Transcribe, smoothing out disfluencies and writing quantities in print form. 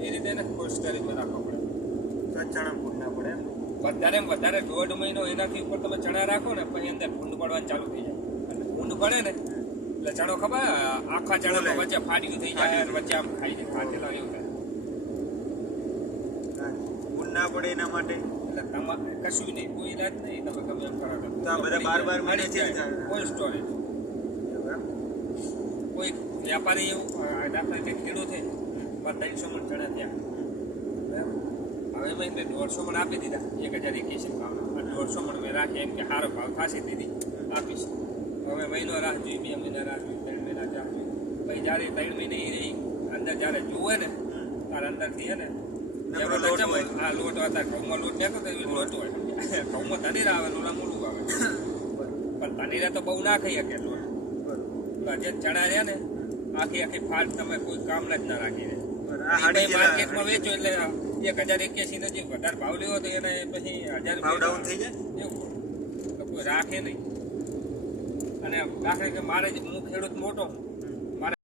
એ રીતે ને પોસ્ટરીમાં રાખવો પડે તો ચણા ફૂટ ના પડે એમ. વધારે વધારે 1.5 મહિનો એનાથી ઉપર તમે ચણા રાખો ને પછી અંદર ભૂંડ પડવાનું ચાલુ થઈ જાય અને ભૂંડ પડે ને એટલે ચણો ખબર આખા ચણા વચ્ચે ફાટ્યું થઈ જાય અને વચ્ચે આમ ખાઈ જાય ફાટેલા એવું થાય ફૂટ ના પડે એના માટે એટલે તમારે કશું નહીં કોઈ રાત નહીં તમે ગમે એમ કરો તો આ બધા 12 મહિને છે કોઈ સ્ટોરેજ કોઈ વ્યાપારી એવું દાખલા તરીકે ખેડૂત છે 300 મણ ચણા થયા હવે એમાં એમને 150 મણ આપી દીધા 1081 ભાવના અને 150 મણ મેં રાખી એમ કે સારો ભાવ ખાસી દીધી આપીશ હવે મહિનો રાહ જોઈ 2 મહિના રાહ જોઈ 3 મહિના રાહ જોઈ પછી જ્યારે 3 મહિને એ અંદર જ્યારે જુએ ને ત્યારે અંદરથી હે ને આ લોટ હતા ઘઉંમાં લોટ નતો તો લોટ હોય ઘઉંમાં તનીરા આવે લોલા મૂળું આવે પણ તનીરા તો બહુ ના ખાઈ શકે લોટ જે ચણા રહ્યા ને આખી આખી ફાટ તમે કોઈ કામ જ ના રાખી માર્કેટમાં વેચો એટલે 1081 નજીક વધારે ભાવ લેવો તો એને પછી 1000 ભાવ ડાઉન થઈ જાય એવું તો કોઈ રાખે નહીં અને દાખલા કે મારે હું ખેડૂત મોટો